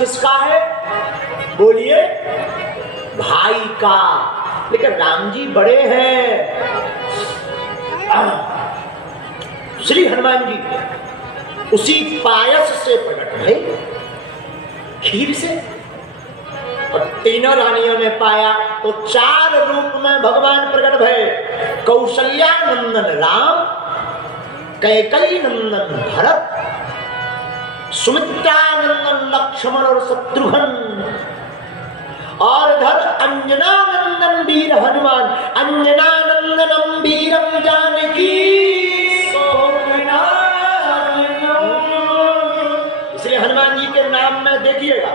किसका है? बोलिए, भाई का। लेकिन राम जी बड़े हैं। श्री हनुमान जी उसी पायस से प्रकट भये, खीर से। और तीनों रानियों ने पाया तो 4 रूप में भगवान प्रकट भये। कौशल्या नंदन राम, कैकेयी नंदन भरत, सुमित्रानंदन लक्ष्मण और शत्रुघ्न, और इधर अंजनानंदन वीर हनुमान। अंजनानंदनम वीरम जानकी सोमनाथम। इसलिए हनुमान जी के नाम में देखिएगा,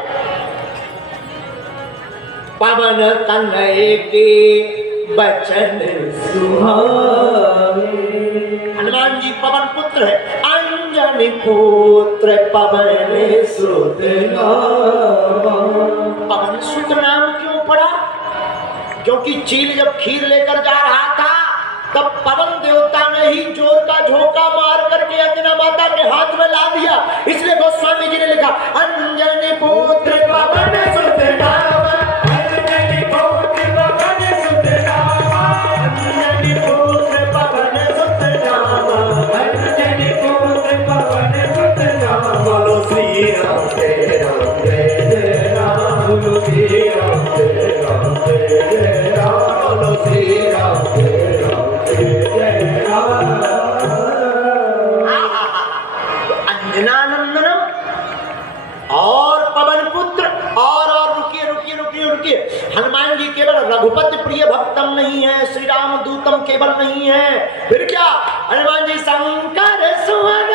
पवन तनय के बचन सुहावे। हनुमान जी पवन पुत्र है। अंजनी पुत्र पवन सुत नाम। पवन सुत नाम क्यों पड़ा? क्योंकि चील जब खीर लेकर जा रहा था तब पवन देवता ने ही जोर का झोंका मार करके अंजना माता के हाथ में ला दिया। इसलिए गोस्वामी जी ने लिखा, अंजनी पुत्र पवन सुत नाम। अंजनानंदनम और पवन पुत्र। और रुकिए। हनुमान जी केवल रघुपति प्रिय भक्तम नहीं है, श्री राम दूतम केवल नहीं है, फिर क्या? हनुमान जी शंकर सुवन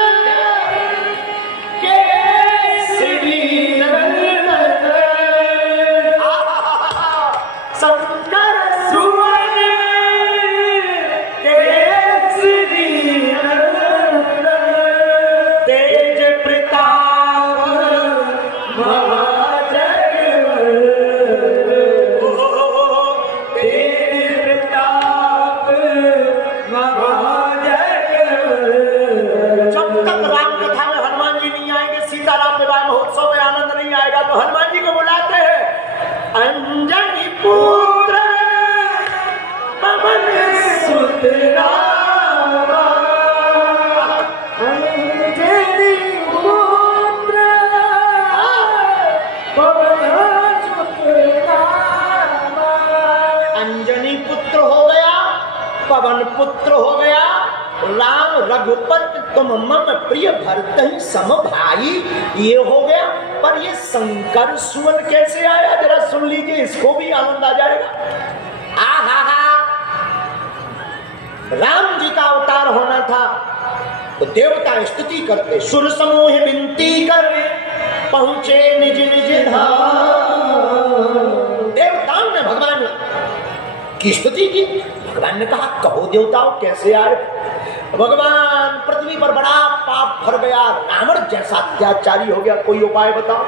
अंजनी पुत्र पवन सुत नाम। अंजनी पुत्र पवन सुत नाम। अंजनी पुत्र हो गया, पवन पुत्र हो गया, राम रघुपति तुम मम प्रिय भरत ही सम भाई, ये हो गया। पर ये शंकर सुवन कैसे आया, जरा सुन लीजिए, इसको भी आनंद आ जाएगा। राम जी का अवतार होना था तो देवता स्तुति करते, सुर समूह विनती कर पहुंचे निज निज धाम। देवताओं ने भगवान की स्तुति की। भगवान ने कहा, कहो देवताओं कैसे आए? भगवान, पृथ्वी पर बड़ा पाप भर गया, रावण जैसा अत्याचारी हो गया, कोई उपाय बताओ।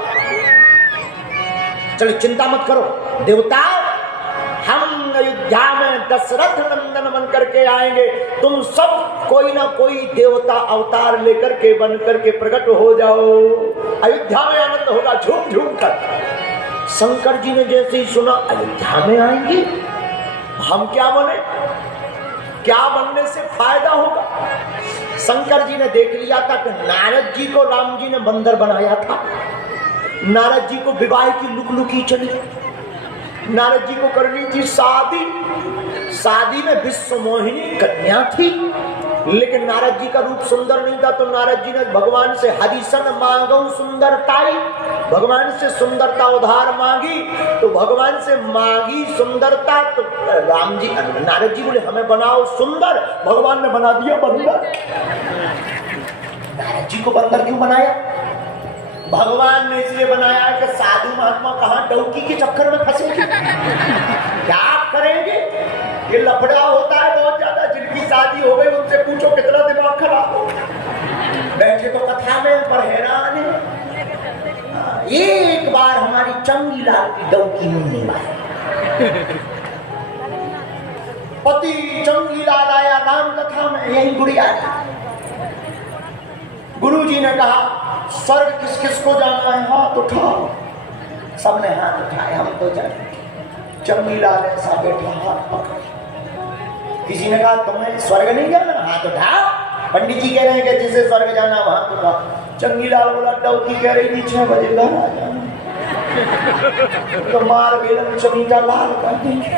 चलो चिंता मत करो देवता, हम अयोध्या में दशरथ नंदन बन करके आएंगे, तुम सब कोई ना कोई देवता अवतार लेकर के बन करके प्रकट हो जाओ, अयोध्या में आनंद होगा झूम झूम कर। शंकर जी ने जैसे ही सुना अयोध्या में आएंगे, हम क्या बने, क्या बनने से फायदा होगा? शंकर जी ने देख लिया था कि नारद जी को राम जी ने बंदर बनाया था, नारद जी को विवाह की लुकलुकी चली, नारद जी को करनी थी शादी, शादी में विश्व मोहिनी कन्या थी, लेकिन नारद जी का रूप सुंदर नहीं था, तो नारद जी ने भगवान से हरिशन मांगो सुंदरताई, भगवान से सुंदरता उधार मांगी, तो भगवान से मांगी सुंदरता, तो राम जी नारद जी बोले हमें बनाओ सुंदर, भगवान ने बना दिया बंदर। नारद जी को बंदर क्यों बनाया? भगवान ने इसलिए बनाया कि साधु महात्मा कहाँ डौकी के चक्कर में फंसेंगे, क्या करेंगे। ये लफड़ा होता है बहुत ज्यादा, जिनकी शादी हो गई उनसे पूछो कितना दिमाग खराब हो, बैठे तो कथा में पर हैरान है। एक बार हमारी चंगी लाल की डौकी मिलने वाली, पति चंगी लाल आया राम कथा में, यही गुड़िया। गुरु जी ने कहा स्वर्ग किस किस को जाना है, हाथ उठाओ। सबने हाथ उठाए, हम तो जाए। चंगी लाल ऐसा बैठा हाथ पकड़, किसी ने कहा तुम्हें स्वर्ग नहीं जाना, हाथ उठाओ। पंडित जी कह रहे हैं कि जिसे स्वर्ग जाना वहां उठाओ। चंगी लाल बोला डौकी कह रही थी 6 बजे घर आ जाना, तो मार बेलन चमीटा लाल कर देंगे।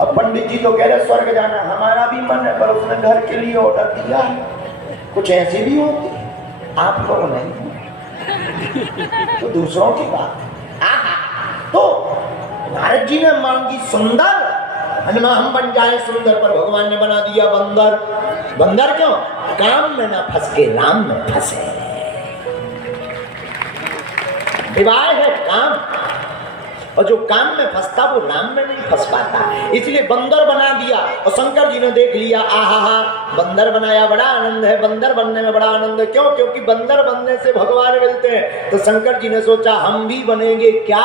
अब पंडित जी तो कह रहे स्वर्ग जाना, हमारा भी मन है, पर उसने घर के लिए ऑर्डर दिया है। कुछ ऐसे भी होते आप लोग नहीं, तो दूसरों की बात। तो नारद जी ने मांगी सुंदर, हनुमान हम बन जाए सुंदर, पर भगवान ने बना दिया बंदर। बंदर क्यों? काम में ना फंस के राम में फंसे। विवाह है काम, और जो काम में फंसता वो राम में नहीं फंस पाता, इसलिए बंदर बना दिया। और शंकर जी ने देख लिया, आहा बंदर बनाया, बड़ा आनंद है, बंदर बनने में बड़ा आनंद है। क्यों? क्योंकि बंदर बनने से भगवान मिलते हैं। तो शंकर जी ने सोचा हम भी बनेंगे क्या,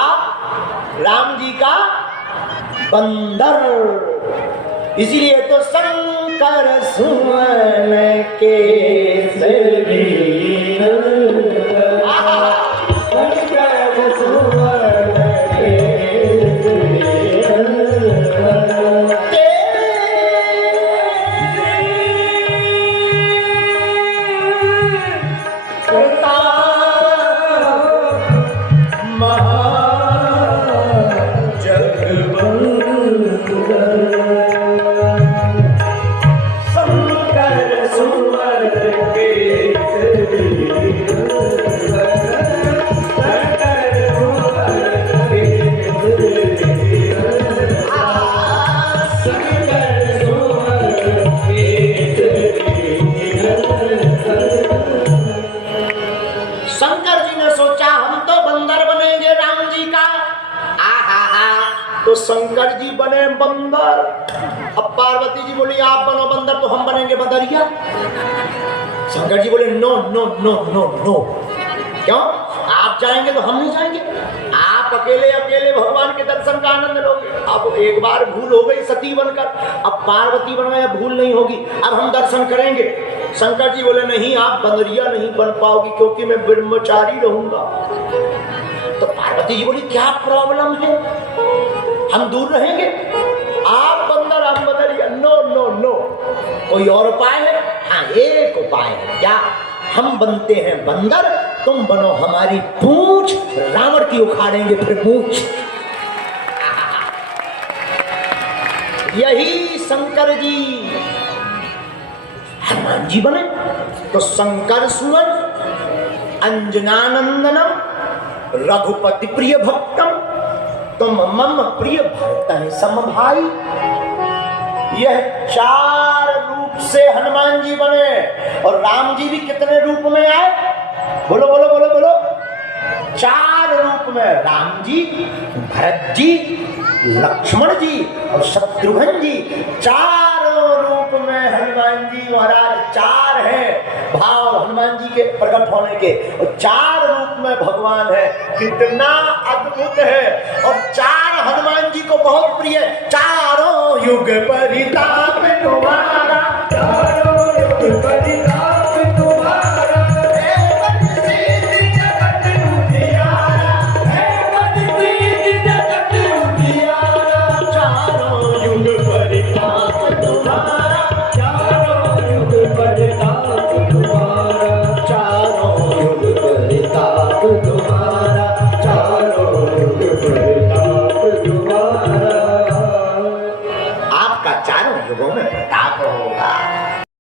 राम जी का बंदर। इसीलिए तो शंकर सुवन केसरी, तो शंकर जी बने बंदर। अब पार्वती जी बोली आप बनो बंदर तो हम बनेंगे बदरिया। शंकर जी बोले no no no no no. क्यों? आप जाएंगे तो हम नहीं जाएंगे, आप अकेले अकेले भगवान के दर्शन का आनंद लोगे। अब एक बार भूल हो गई सती बनकर, अब पार्वती बन गए, भूल नहीं होगी, अब हम दर्शन करेंगे। शंकर जी बोले नहीं आप बंदरिया नहीं बन पाओगी क्योंकि मैं ब्रह्मचारी रहूंगा। तो पार्वती जी बोली क्या प्रॉब्लम है, हम दूर रहेंगे, आप बंदर हम बदरिया। नो नो नो, कोई और उपाय है? हाँ एक उपाय है। क्या? हम बनते हैं बंदर, तुम बनो हमारी पूंछ, रावण की उखाड़ेंगे फिर पूंछ। यही शंकर जी हनुमान जी बने। तो शंकर सुवन अंजनानंदनम रघुपति प्रिय भक्तम तुम मम प्रिय भक्त है सम भाई। यह 4 रूप से हनुमान जी बने। और राम जी भी कितने रूप में आए? बोलो बोलो बोलो बोलो। 4 रूप में राम जी, भरत जी, लक्ष्मण जी और शत्रुघ्न जी। 4 रूप में हनुमान जी महाराज 4 हैं भाव हनुमान जी के प्रकट होने के, और 4 रूप में भगवान है। कितना अद्भुत है। और 4 हनुमान जी को बहुत प्रिय, चारों युग परिताप तुम्हारा